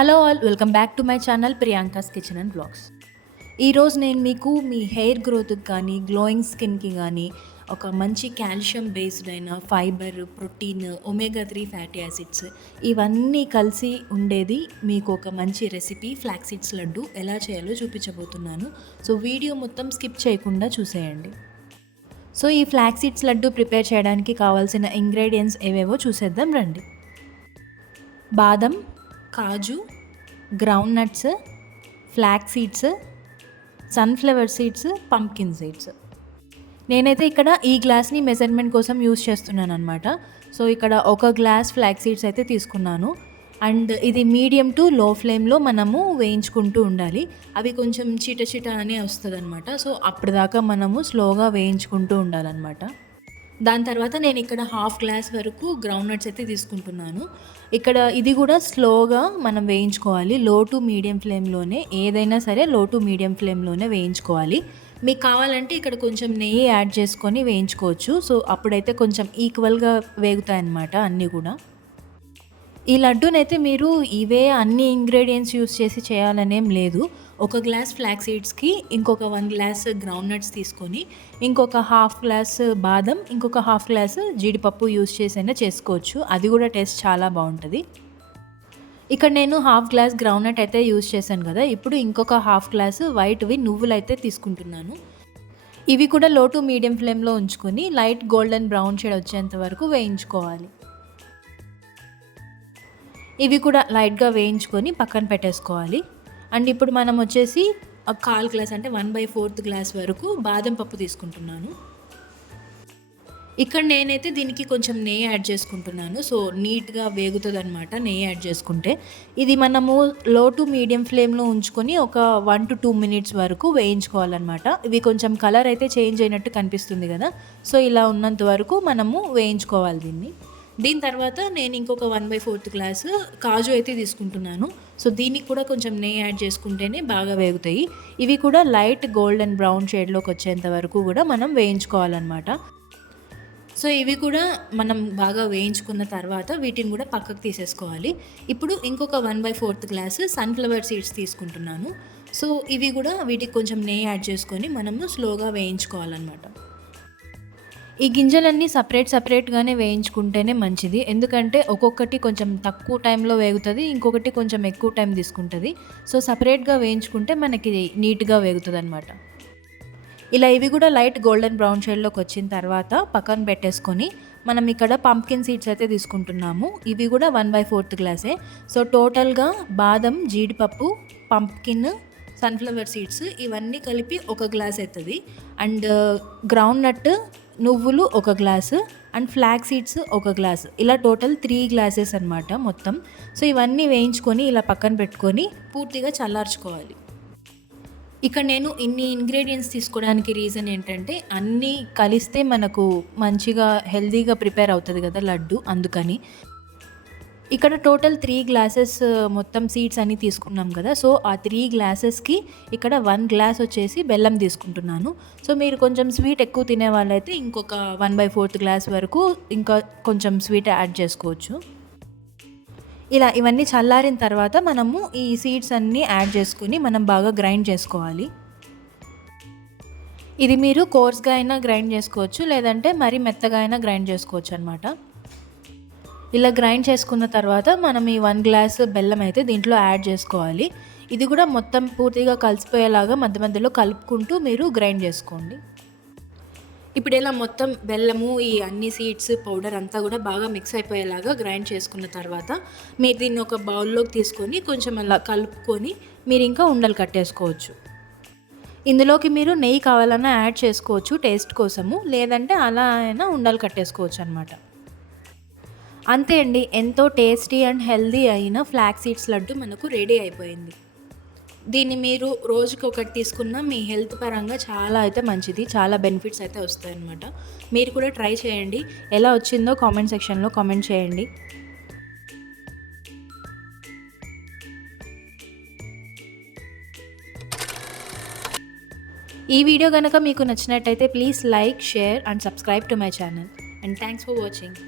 Hello all, welcome back to my channel Priyanka's kitchen and blogs. ఈరోజు నేను మీకు మీ hair గ్రోత్కి కానీ గ్లోయింగ్ స్కిన్కి కానీ ఒక మంచి కాల్షియం బేస్డ్ అయిన fibre, protein, omega 3 fatty acids ఇవన్నీ కలిసి ఉండేది మీకు ఒక మంచి రెసిపీ ఫ్లాక్స్ సీడ్స్ లడ్డు ఎలా చేయాలో చూపించబోతున్నాను. సో వీడియో మొత్తం స్కిప్ చేయకుండా చూసేయండి. సో ఈ ఫ్లాక్స్ సీడ్స్ లడ్డు ప్రిపేర్ చేయడానికి కావాల్సిన ఇంగ్రీడియంట్స్ ఏవేవో చూసేద్దాం రండి. బాదం, కాజు, ground nuts, flax seeds, sunflower seeds, pumpkin seeds. నేనైతే ఇక్కడ ఈ గ్లాస్ని మెజర్మెంట్ కోసం యూస్ చేస్తున్నాను అనమాట. సో ఇక్కడ ఒక గ్లాస్ ఫ్లాక్స్ సీడ్స్ అయితే తీసుకున్నాను. అండ్ ఇది మీడియం టు లో ఫ్లేమ్లో మనము వేయించుకుంటూ ఉండాలి. అవి కొంచెం చిట అనే వస్తుంది అనమాట. సో అప్పటిదాకా మనము స్లోగా వేయించుకుంటూ ఉండాలన్నమాట. దాని తర్వాత నేను ఇక్కడ హాఫ్ గ్లాస్ వరకు గ్రౌండ్ నట్స్ అయితే తీసుకుంటున్నాను. ఇక్కడ ఇది కూడా స్లోగా మనం వేయించుకోవాలి. లో టు మీడియం ఫ్లేమ్లోనే, ఏదైనా సరే లో టు మీడియం ఫ్లేమ్లోనే వేయించుకోవాలి. మీకు కావాలంటే ఇక్కడ కొంచెం నెయ్యి యాడ్ చేసుకొని వేయించుకోవచ్చు. సో అప్పుడైతే కొంచెం ఈక్వల్గా వేగుతాయి అన్నమాట అన్నీ కూడా. ఈ లడ్డూనైతే మీరు ఇవే అన్ని ఇంగ్రీడియంట్స్ యూస్ చేసి చేయాలనేం లేదు. ఒక గ్లాస్ ఫ్లాక్స్ సీడ్స్కి ఇంకొక 1 గ్లాస్ గ్రౌండ్ నట్స్ తీసుకొని, ఇంకొక హాఫ్ గ్లాస్ బాదం, ఇంకొక హాఫ్ గ్లాస్ జీడిపప్పు యూస్ చేసైనా చేసుకోవచ్చు. అది కూడా టేస్ట్ చాలా బాగుంటుంది. ఇక్కడ నేను హాఫ్ గ్లాస్ గ్రౌండ్ నట్ అయితే యూస్ చేశాను కదా. ఇప్పుడు ఇంకొక హాఫ్ గ్లాస్ వైట్వి నువ్వులు అయితే తీసుకుంటున్నాను. ఇవి కూడా లో టు మీడియం ఫ్లేమ్లో ఉంచుకొని లైట్ గోల్డెన్ బ్రౌన్ షేడ్ వచ్చేంత వరకు వేయించుకోవాలి. ఇవి కూడా లైట్గా వేయించుకొని పక్కన పెట్టేసుకోవాలి. అండ్ ఇప్పుడు మనం వచ్చేసి 1/4 గ్లాస్ అంటే 1/4 గ్లాస్ వరకు బాదం పప్పు తీసుకుంటున్నాను. ఇక్కడ నేనైతే దీనికి కొంచెం నెయ్యి యాడ్ చేసుకుంటున్నాను. సో నీట్గా వేగుతుంది అనమాట నెయ్యి యాడ్ చేసుకుంటే. ఇది మనము లో టు మీడియం ఫ్లేమ్లో ఉంచుకొని ఒక 1 to 2 minutes వరకు వేయించుకోవాలన్నమాట. ఇవి కొంచెం కలర్ అయితే చేంజ్ అయినట్టు కనిపిస్తుంది కదా. సో ఇలా ఉన్నంత వరకు మనము వేయించుకోవాలి దీన్ని. దీని తర్వాత నేను ఇంకొక 1/4 గ్లాసు కాజు అయితే తీసుకుంటున్నాను. సో దీనికి కూడా కొంచెం నెయ్యి యాడ్ చేసుకుంటేనే బాగా వేగుతాయి. ఇవి కూడా లైట్ గోల్డెన్ బ్రౌన్ షేడ్లోకి వచ్చేంత వరకు కూడా మనం వేయించుకోవాలన్నమాట. సో ఇవి కూడా మనం బాగా వేయించుకున్న తర్వాత వీటిని కూడా పక్కకు తీసేసుకోవాలి. ఇప్పుడు ఇంకొక 1/4 గ్లాసు సన్ఫ్లవర్ సీడ్స్ తీసుకుంటున్నాను. సో ఇవి కూడా వీటికి కొంచెం నెయ్యి యాడ్ చేసుకొని మనము స్లోగా వేయించుకోవాలన్నమాట. ఈ గింజలన్నీ సపరేట్గానే వేయించుకుంటేనే మంచిది. ఎందుకంటే ఒక్కొక్కటి కొంచెం తక్కువ టైంలో వేగుతుంది, ఇంకొకటి కొంచెం ఎక్కువ టైం తీసుకుంటుంది. సో సపరేట్గా వేయించుకుంటే మనకి నీట్గా వేగుతుంది అనమాట. ఇలా ఇవి కూడా లైట్ గోల్డెన్ బ్రౌన్ షేడ్లోకి వచ్చిన తర్వాత పక్కన పెట్టేసుకొని మనం ఇక్కడ పంప్కిన్ సీడ్స్ అయితే తీసుకుంటున్నాము. ఇవి కూడా 1/4 గ్లాసే. సో టోటల్గా బాదం, జీడిపప్పు, పంప్కిన్, సన్ఫ్లవర్ సీడ్స్ ఇవన్నీ కలిపి 1 గ్లాస్ అవుతుంది. అండ్ గ్రౌండ్ నట్, నువ్వులు 1 glass, and flax seeds 1 glass, ఇలా టోటల్ 3 గ్లాసెస్ అనమాట మొత్తం. సో ఇవన్నీ వేయించుకొని ఇలా పక్కన పెట్టుకొని పూర్తిగా చల్లార్చుకోవాలి. ఇక్కడ నేను ఇన్ని ఇంగ్రీడియంట్స్ తీసుకోవడానికి రీజన్ ఏంటంటే అన్నీ కలిస్తే మనకు మంచిగా హెల్తీగా ప్రిపేర్ అవుతుంది కదా లడ్డు, అందుకని. ఇక్కడ టోటల్ 3 గ్లాసెస్ మొత్తం సీడ్స్ అన్నీ తీసుకున్నాం కదా. సో ఆ 3 గ్లాసెస్కి ఇక్కడ 1 గ్లాస్ వచ్చేసి బెల్లం తీసుకుంటున్నాను. సో మీరు కొంచెం స్వీట్ ఎక్కువ తినే వాళ్ళైతే ఇంకొక 1/4 గ్లాస్ వరకు ఇంకా కొంచెం స్వీట్ యాడ్ చేసుకోవచ్చు. ఇలా ఇవన్నీ చల్లారిన తర్వాత మనము ఈ సీడ్స్ అన్నీ యాడ్ చేసుకుని మనం బాగా గ్రైండ్ చేసుకోవాలి. ఇది మీరు కోర్స్గా అయినా గ్రైండ్ చేసుకోవచ్చు, లేదంటే మరీ మెత్తగా అయినా గ్రైండ్ చేసుకోవచ్చు అనమాట. ఇలా గ్రైండ్ చేసుకున్న తర్వాత మనం ఈ 1 గ్లాస్ బెల్లం అయితే దీంట్లో యాడ్ చేసుకోవాలి. ఇది కూడా మొత్తం పూర్తిగా కలిసిపోయేలాగా మధ్య మధ్యలో కలుపుకుంటూ మీరు గ్రైండ్ చేసుకోండి. ఇప్పుడు ఇలా మొత్తం బెల్లము, ఈ అన్ని సీడ్స్ పౌడర్ అంతా కూడా బాగా మిక్స్ అయిపోయేలాగా గ్రైండ్ చేసుకున్న తర్వాత మీరు దీన్ని ఒక బౌల్లోకి తీసుకొని కొంచెం అలా కలుపుకొని మీరు ఇంకా ఉండలు కట్టేసుకోవచ్చు. ఇందులోకి మీరు నెయ్యి కావాలన్నా యాడ్ చేసుకోవచ్చు టేస్ట్ కోసము, లేదంటే అలా అయినా ఉండలు కట్టేసుకోవచ్చు అనమాట. అంతే అండి, ఎంతో టేస్టీ అండ్ హెల్దీ అయిన ఫ్లాక్స్ సీడ్స్ లడ్డు మనకు రెడీ అయిపోయింది. దీన్ని మీరు రోజుకి ఒకటి తీసుకున్నా మీ హెల్త్ పరంగా చాలా అయితే మంచిది, చాలా బెనిఫిట్స్ అయితే వస్తాయన్నమాట. మీరు కూడా ట్రై చేయండి. ఎలా వచ్చిందో కామెంట్ సెక్షన్లో కామెంట్ చేయండి. ఈ వీడియో కనుక మీకు నచ్చినట్టయితే please like, share and subscribe to my channel. And thanks for watching.